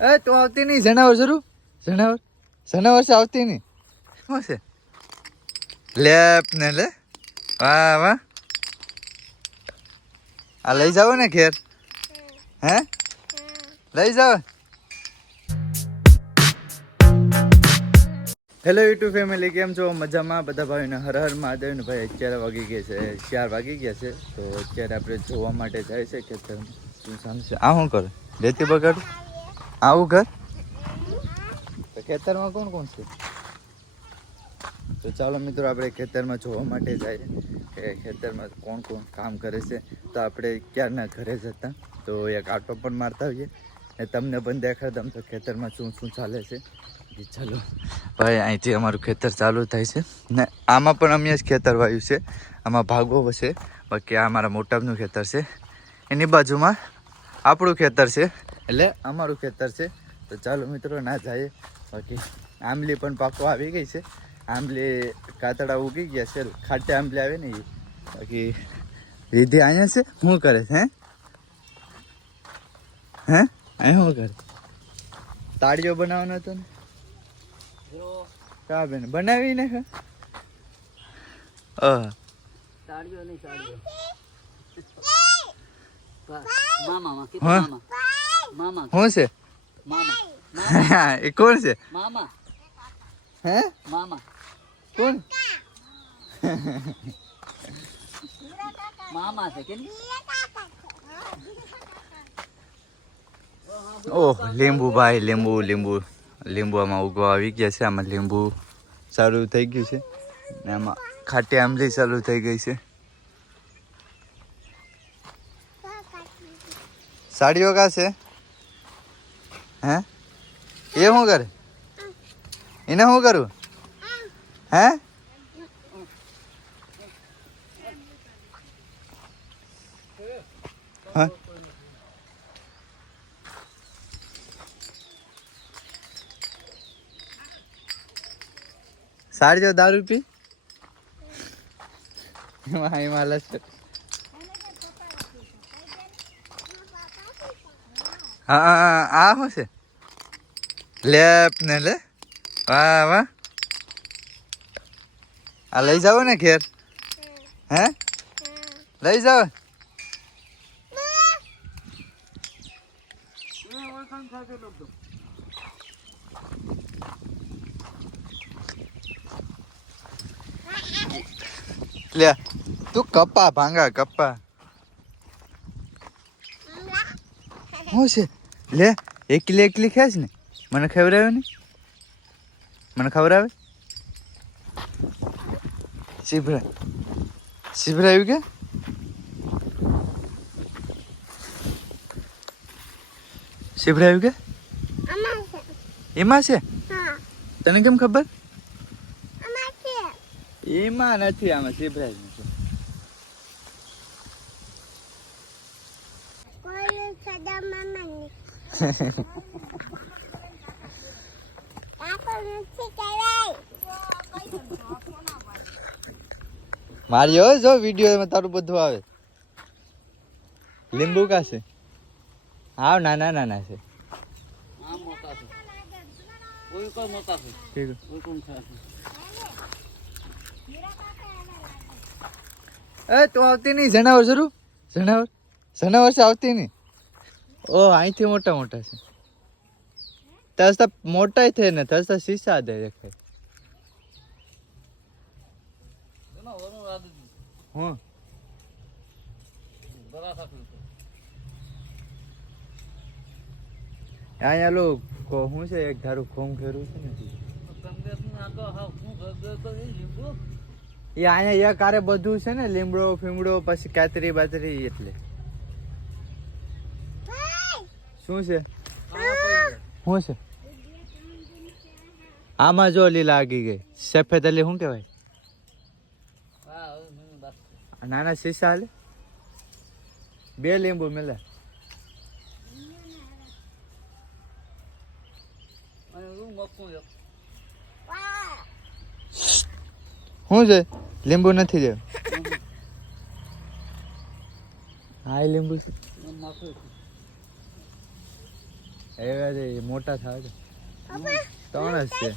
એ, તું આવતી નહીં, જણાવર જરૂર. જણાવર. જણાવર છે, આવતી નહીં. શું છે? લેપ ને લે. વાહ વાહ. આ લઈ જાવ ને ઘેર. હે? લઈ જાવ હેલો યુટ્યુબ ફેમિલી કેમ છો? મજામાં? બધા ભાઈઓને હર હર મહાદેવને ભાઈ અત્યારે વાગી ગયા છે, ચાર વાગી ગયા છે. તો અત્યારે આપણે જોવા માટે જાય છે તમે શું સાંભળશે આ શું કરે? રેતી બગાડ? આવું ઘર? તો ખેતરમાં કોણ કોણ છે? તો ચાલો મિત્રો, આપણે ખેતરમાં જોવા માટે જઈએ કે ખેતરમાં કોણ કોણ કામ કરે છે. તો આપણે ક્યારના ઘરે જતા તો એક આટો પણ મારતા હોઈએ ને તમને પણ દેખાડતા તો ખેતરમાં શું શું ચાલે છે. ચાલો. ભાઈ, અહીંથી અમારું ખેતર ચાલુ થાય છે. ને આમાં પણ અમે જ ખેતર વાયું છે. આમાં ભાગો છે. બાકી આ અમારા મોટાનું ખેતર છે. એની બાજુમાં આપણું ખેતર છે. એટલે અમારું ખેતર છે. તો ચાલો મિત્રો ના જઈએ બાકી આંબલી પણ પાકો આવી ગઈ છે. આંબલી કાતડા ઉગી ગયા છે. ખાટે આંબલી આવે ને એ બાકી રીધી અહીંયા છે? શું કરે છે હે? હે? અહીંયા શું કરે? તાળીઓ બનાવવાનો હતો ને? કા બેન બનાવી ને અહ સાડીઓ નહીં સાડીઓ મામા હા? મામા? મામા શું છે? મામા. એ કોણ છે? મામા. હે? મામા. કોણ? મામા છે કે ઓહ લીંબુ ભાઈ લીંબુ લીંબુ. લીંબુ આમાં ઉગવા આવી ગયા છે. આમાં લીંબુ ચાલુ થઈ ગયું છે. ને આમાં ખાટી આંબલી ચાલુ થઈ ગઈ છે. સાડીઓ કા છે? હે? એ શું કરે? એને શું કરું હે? હા? જો દારૂ પી. માય માલા છે. હા, આ શું છે? લેપ ને લે. વાહ વાહ. આ લઈ જાવ ને ઘેર. હે? લઈ જાવ લે તું કપ્પા ભાંગા કપ્પા શું છે? લે એકલી એકલી ખેંચ ને? મને ખવડાવે ને? મને ખવડાવે શિભરા. શિભરાયું કે? શિભરાયું કે? એમાં છે? તને કેમ ખબર? એમાં નથી આમાં શિભરાયું છે. મારી હોય જો વીડિયો તારું બધું આવે. લીંબુ કા છે હા નાના નાના છે. એ તું આવતી નહીં જણાવર જરૂર. જણાવર જણાવર છે આવતી નહીં. ઓ અહીંથી મોટા મોટા છે. તસતા મોટા થાય ને તસતા શીશા દે દેખાય એમાં વરું રાધુ હું બરા સાકું છે અહીંયા લો કો હું છે એક ધારું ખોમ ખેરું છે ને કંગ્રેસનું આગળ હાવ શું ગગર તો એ લીંબુ એ અહીંયા એક આરે બધું છે ને લીમડો ફીમડો પછી કાતરી બાતરી એટલે શું છે શું છે આમાં જો લીલા આગી ગઈ સફેદ અલી શું કહેવાય હા હવે મને બસ આ નાના શીશા હાલે બે લીંબુ મેલા અને હું મકું એક શું છે લીંબુ નથી જેવું હા એ લીંબુ છે મકું એવા છે એ મોટા થાય છે ત્રણ જ છે?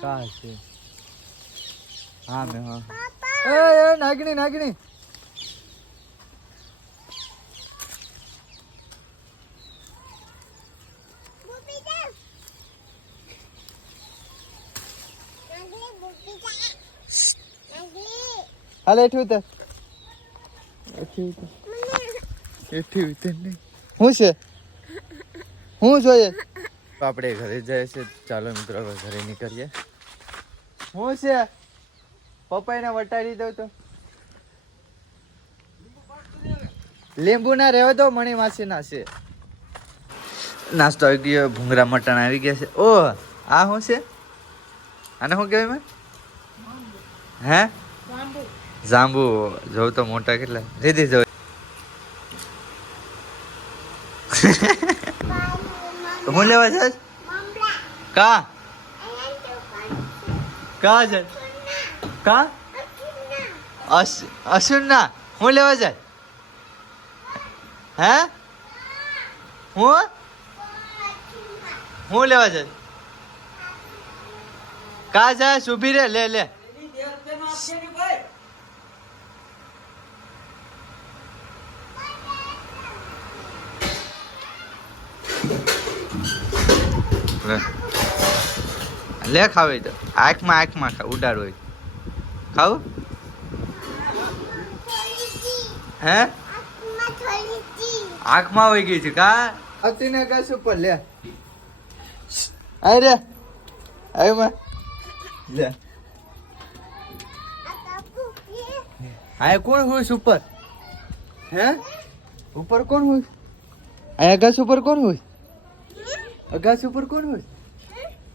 કા છે? હા મેં હા. એ એ નાગણી નાગણી. હાલ એઠી ઉતર. એઠી ઉતર. એઠી ઉતર નહીં. શું છે? શું જોઈએ? આપણે ઘરે જાય છે ચાલો મિત્રો હવે ઘરે નીકળીએ. હું છે? પપ્પાને વટાડી દઉં તો. લીંબુ ના રહેવા દો મણી માસી ના છે. નાસ્તો આવી ગયો ભૂંગરા મટણ આવી ગયા છે. ઓ આ શું છે? આને શું કહેવાય મેં હે? જાંબુ. જોઉં તો મોટા કેટલા. દીદી જો હું લેવા છે કા? કા છે? કા? અશ અશુન ના હું લેવા જાય હે? હું? હું લેવા જાય કા જાય સુભી રે, લે લે. લે ખાવી તો. આંખમાં આંખમાં ખા ઉડાડ હોય. ખાવું? હે? આંખમાં વહી ગઈ છે કા? હતી ને કશ ઉપર લે. આય રે. આયમાં. લે. આય કોણ હોય ઉપર? હે? ઉપર કોણ હોય? આય કશું ઉપર કોણ હોય? અગાસ ઉપર કોણ હોય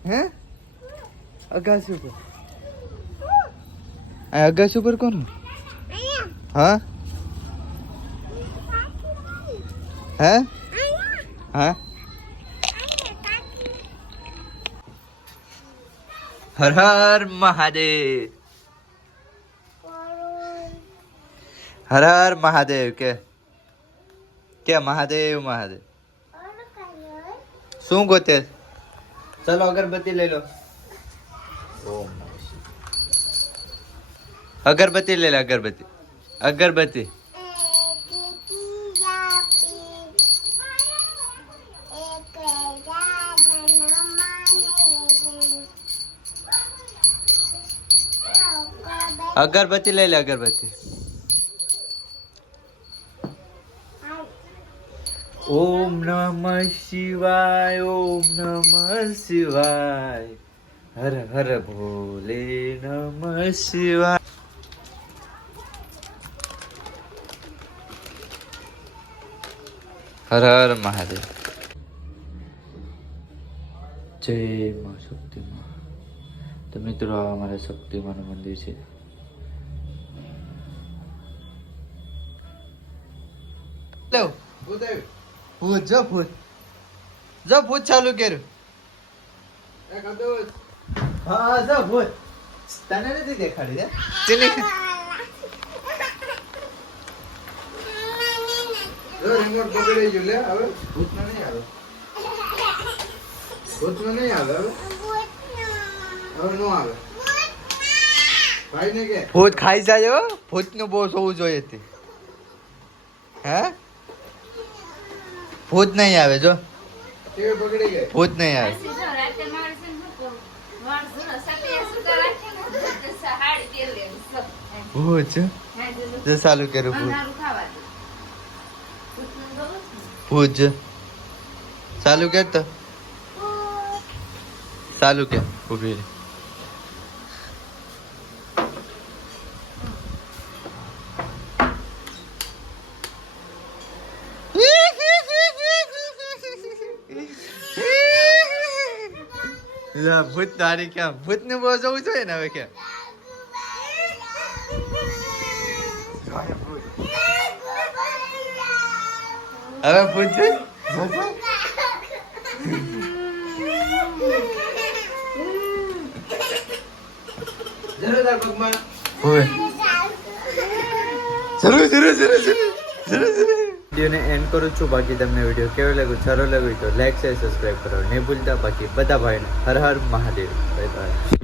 હે અગાસ ઉપર આય અગાસ ઉપર કોણ હોય હા હે હા હર હર મહાદેવ હર હર મહાદેવ કે કે મહાદેવ મહાદેવ શું ગોતે ચલો અગરબત્તી લઈ લો ઓમ નમઃ શિવાય. અગરબત્તી લઈ લે અગરબત્તી અગરબત્તી અગરબત્તી લઈ લે અગરબત્તી ઓમ નમઃ શિવાય, ઓમ નમઃ શિવાય. હર હર ભોલે નમઃ શિવાય. હર હર મહાદેવ. જય મા શક્તિમાં તો મિત્રો, આ અમારા શક્તિમાનું મંદિર છે. ભૂત જો ભૂત. જો ભૂત ચાલુ કર્યું. હા જો ભૂત. તને નથી દેખાડી દે રિમોટ પકડી ગયું લે હવે ભૂતમાં નહીં આવે. ભૂતમાં નહીં આવે હવે હવે નો આવે. ભાઈ ને કે? ભૂત ખાઈ જાય હો. ભૂતનું બહુ હોવું જોઈએ હે? ભૂત નહીં આવે જો. ભૂત નહીં આવે. ભૂત જો. જો ચાલુ કર્યું ભૂત. ભૂત જો. ચાલુ કર તો. ચાલુ કે ઊભી રહે. ભૂત તારી ક્યાં ભૂત ને બહુ જવું જોઈએ ને હવે ક્યાં હવે ભૂત છે જરૂર તાર પગમાં હોય જરૂર જરૂર જરૂર જરૂર જરૂર જરૂર વિડીયોને એન્ડ કરું છું. બાકી તમને વીડિયો કેવો લાગ્યો? સારો લાગ્યો તો લાઈક શેર સબસ્ક્રાઈબ કરો. નહીં ભૂલતા. બાકી બધા ભાઈને હર હર મહાદેવ. Bye bye